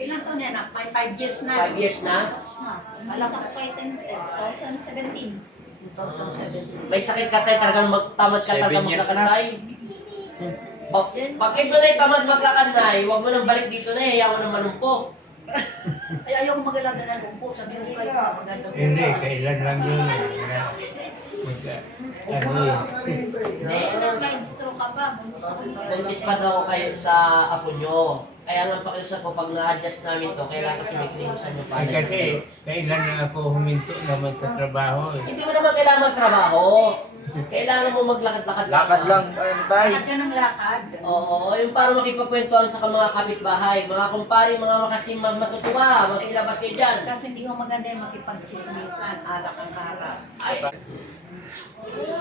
Ilan to niya na? 5 years na. 5 years na? Alam ko, 2017. 2017. May sakit ka tayo, talagang tamad ka 7 talagang years maglakad na. tayo. Bakit mo na yung tamad maglakad na huwag mo nang balik dito na ayaw mo nang manumpo. Ay, ayaw ko magalaga na lumpo. Sabi ko kayo, maganda. Hindi, kailan lang yun. Ano yun? Hindi, may stroke ka pa. Buntis ako. Buntis pa daw kayo sa apo nyo. Kaya nga pakiusap ko, pag na-adjust namin to, kailangan kasi may cleanusan nyo pa. Ay, kasi kailan na ako huminto naman sa trabaho. Hindi mo naman kailangan magtrabaho. Kailangan mo maglakad-lakad Lakad lang, tay. Lakad ka ng lakad. Oo, yung para makipagkwentuhan sa mga kapitbahay, mga kumpari, mga makasimang matutuwa, magsilabas kayo dyan. Kasi hindi ko maganda yung makipag-chismisan, alak ang kaharap. Ay,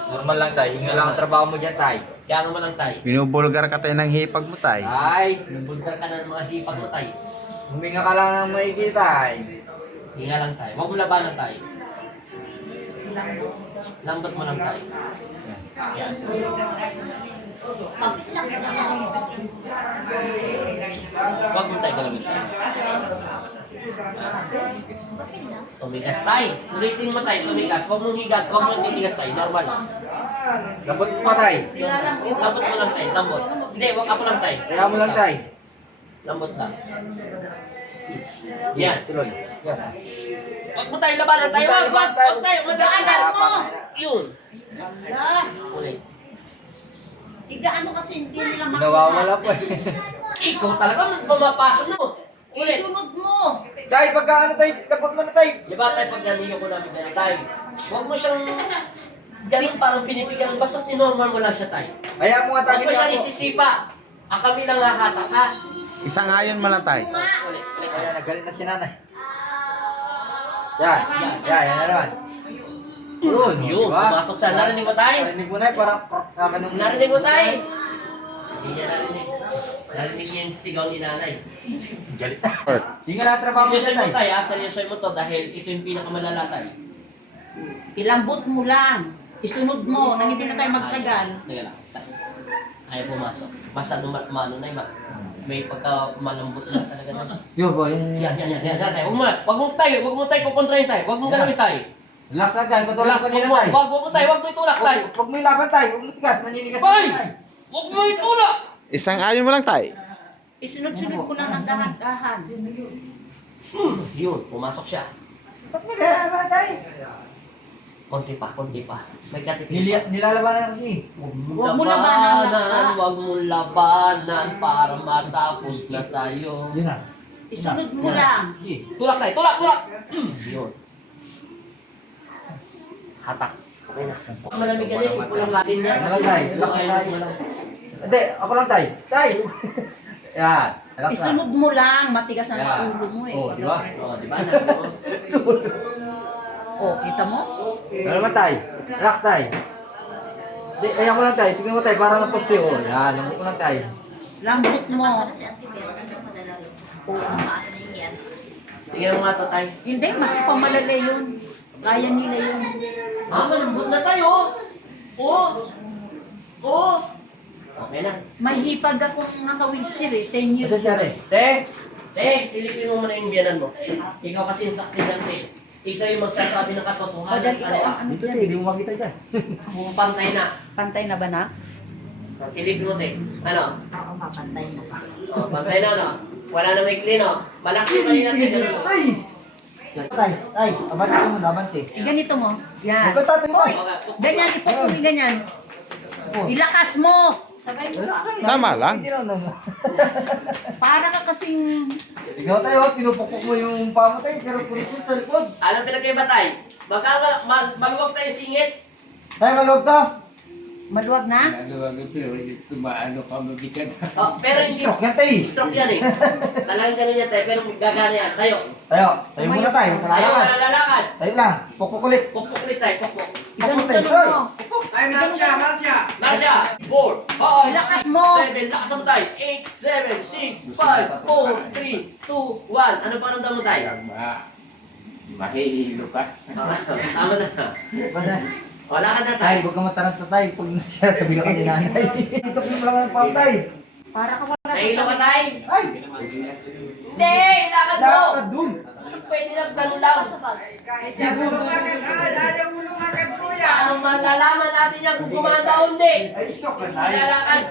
Normal lang, tay. Yun lang ang trabaho mo dyan, tay. kaya naman lang tayo. Binubulgar ka tayo ng hipag mo tay. Tay, Bulgar ka na ng mga hipag mo tayo. huminga ka lang ng maigi, tay. Hinga lang tayo. Huwag mo labanan tayo. Lambot mo lang tayo. Yan. Huwag mo tayo galawin tayo. Tumigas tayo. Ulitin mo tayo, tumigas. Huwag mong higat, huwag mong titigas tayo. Normal lang. Labot mo pa, tay. Lambot mo lang tayo, lambot. Hindi, huwag ako lang tayo. Kaya mo lang, tay. Lambot lang. Yan. Tuloy. Yan. Huwag mo tayo labanan tayo. Huwag tayo. Madalinan mo. Yun. Ala, Ulit. ano kasi hindi nila Nawawala po eh. Ikaw talaga pumapasok mo. Ulit. Isunod mo. Tay, pagka ano, tay, labot mo na, tay. Di ba tayo pag galinyo ko namin dyan tayo? Huwag mo siyang ganun parang pinipigilan. Basta tinormal mo lang siya tayo. Kaya mo nga, tay. Huwag mo siya nisisipa. Kami lang hahatak ha. Isang ayon mo lang tay. Ulit. Ulit. Kaya nagalit na si nanay. Yan. Yan na naman. Yun, Yun. diba? Pumasok siya. Narinig mo tayo? Narinig mo na, parang ganun. Narinig mo tayo? Hindi niya narinig. Narinig niya yung sigaw ni nanay. Galit. Hindi nga na trabaho mo Seryosoy siya, mo tay. tayo ha. Seryosoy mo to dahil ito yung pinakamalala tayo. Ilambot mo lang. Isunod mo, nang hindi na tayo magtagal. Teka lang. Ayaw pumasok. Basta mano na yung may pagka malambot na talaga na. Yo, boy. Yan. Huwag mo tayo kukontrahin tayo. Huwag mo galawin tayo. Relax lang, tay. Kontrol Wag ko kanina, tay. mo itulak tayo. Huwag mo ilaban, tay. Huwag mo tigas. Naninigas Hoy! na, tay. Huwag mo itulak! Isang ayon mo lang tay. Isunod-sunod ko lang ang dahan-dahan. Yun, pumasok siya. Ba't mo nilalaban, tay? Konti pa. May katipid. Nilalaban na kasi. Huwag mo labanan. Huwag mo labanan para matapos na tayo. Yun na. Isunod mo lang. Tulak tayo, tulak! Yun. Hatak. Okay na. Malamig yan eh, pulang natin yan. Ano lang, tay? Relax lang, tay. Hindi, ako lang, tay. Tay! Yan. Relax lang. Isunod mo lang. Matigas na Yeah. ang ulo mo eh. Oh, di ba? Di ba? Nabi mo? Oh, kita mo? Ano naman, tay? Relax, tay. Hindi, ayan ko lang, tay. Tingnan mo, tay. Parang naposte. Oh, yan. Lambot ko lang, tay. Lambot mo. Tingnan mo nga to tayo. Hindi, mas pamalala yun. Kaya nila yun. Malambot na tayo. Oo. Okay na. May hipag akong naka-wheelchair eh. 10 years. Asa siya rin? Te! Silipin mo muna yung biyanan mo. Ikaw kasi yung saksi lang, Ikaw yung magsasabi ng O, katotohanan dahil sa ikaw kanila. ang ano Dito, dyan. te. Hindi mo makita dyan. Kung pantay na. Pantay na ba na? Silipin mo, Ano? Oo, mapantay na. Pantay na, no? Wala na may clean, no? Malaki pa rin natin. Tay! Tay, tay. Abante mo, abante. Ganito mo. Yan. Magkatato mo, tay. Ganyan, ipupuli ganyan. Ilakas mo. Sabay mo. Relax lang. Tama lang. Hindi lang, no. Para ka kasing... Ikaw, tayo, pinupukpok mo yung paa mo, tay. Pero pulisin sa likod. Alam pinagkaiba tayo? Baka maluwag tayo singit. Tay, maluwag ka. Maluwag na? Pero yung Stroke yan, tay. stroke yan eh. Talagang gano'n yan tayo, pero gagana yan. Tayo. Tayo muna, tay. Huwag ka Tayo, lalakan. lalakad. Tayo lang. Pukpok ulit. Pukpuk ulit tayo, pukpuk. Ganun-ganun mo. Marsha! 4, 5, Ilakas mo. 7, lakas mo tayo. 8, 7, 6, 5, 4, 3, 2, 1. Ano pa nang mo tayo? Mahihilo ka. Tama na. Basta. Wala ka na Tay, tayo. huwag ka mataranta, tay. Pag sinasabi ka ni nanay. Ito ko lang ang pao, tay. Para ka wala Nahilo ka tayo? Ay! Hindi! lakad mo. Lakad dun. Pwede lang, ganun lang. Paano malalaman natin yan kung gumanda o hindi? Ay, stop ka tayo. Nilalakad.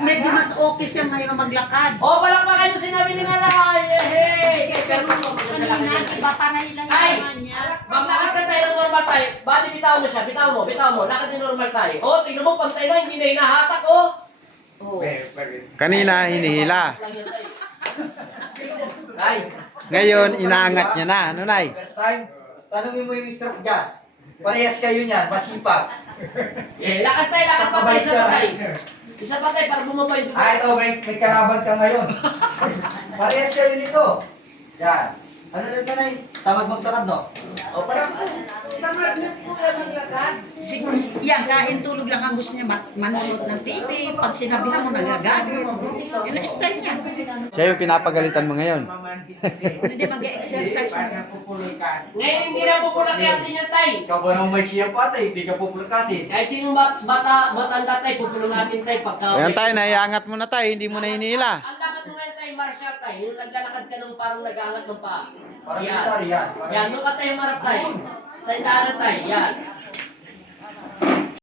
Medyo mas okay siya ngayon maglakad. O, palakpakan yung sinabi ni Nanay. Hey! Pero Kanina, iba pa na hilang Ay! naman niya. Maglakad ka tayo ng normal tayo. Bali, bitaw mo siya. Bitaw mo. Lakad ng normal tayo. O, tingnan mo, pantay na, hindi na hinahatak, o. Oh. Kanina hinihila. Nay, Ngayon, inaangat niya na. Ano, Nay? first time, tanongin mo yung instruct dyan. Parehas kayo niyan, masipag. Eh, lakad pa tayo, isa pa tayo. Isa pa tayo para bumaba yung dugo. Ah, ito, may karaban ka ngayon. Parehas kayo nito. Yan. Ano rin ka na tamad magtakad, no? O, parang Yan, kain tulog lang ang gusto niya. Manonood ng TV. Pag sinabihan mo, nagagalit. Yun ang style niya. Siya yung pinapagalitan mo ngayon. Hindi mag-exercise na. Ngayon, hindi na pupulakatin niya tayo. ikaw ba naman may siya pa, tay? Hindi ka pupulkatin. Kahit sinong matanda tayo, pupulungatin tayo pagka... Ayan tayo, naiangat mo na tayo. Hindi mo na hinihila. Ang lakad mo ngayon tayo, martial tayo. Yung naglalakad ka nung parang nag-aangat ng paa. Parang Yan. military yan. Yan, doon ka tayo marap tayo. Sa indahanan tayo, yan.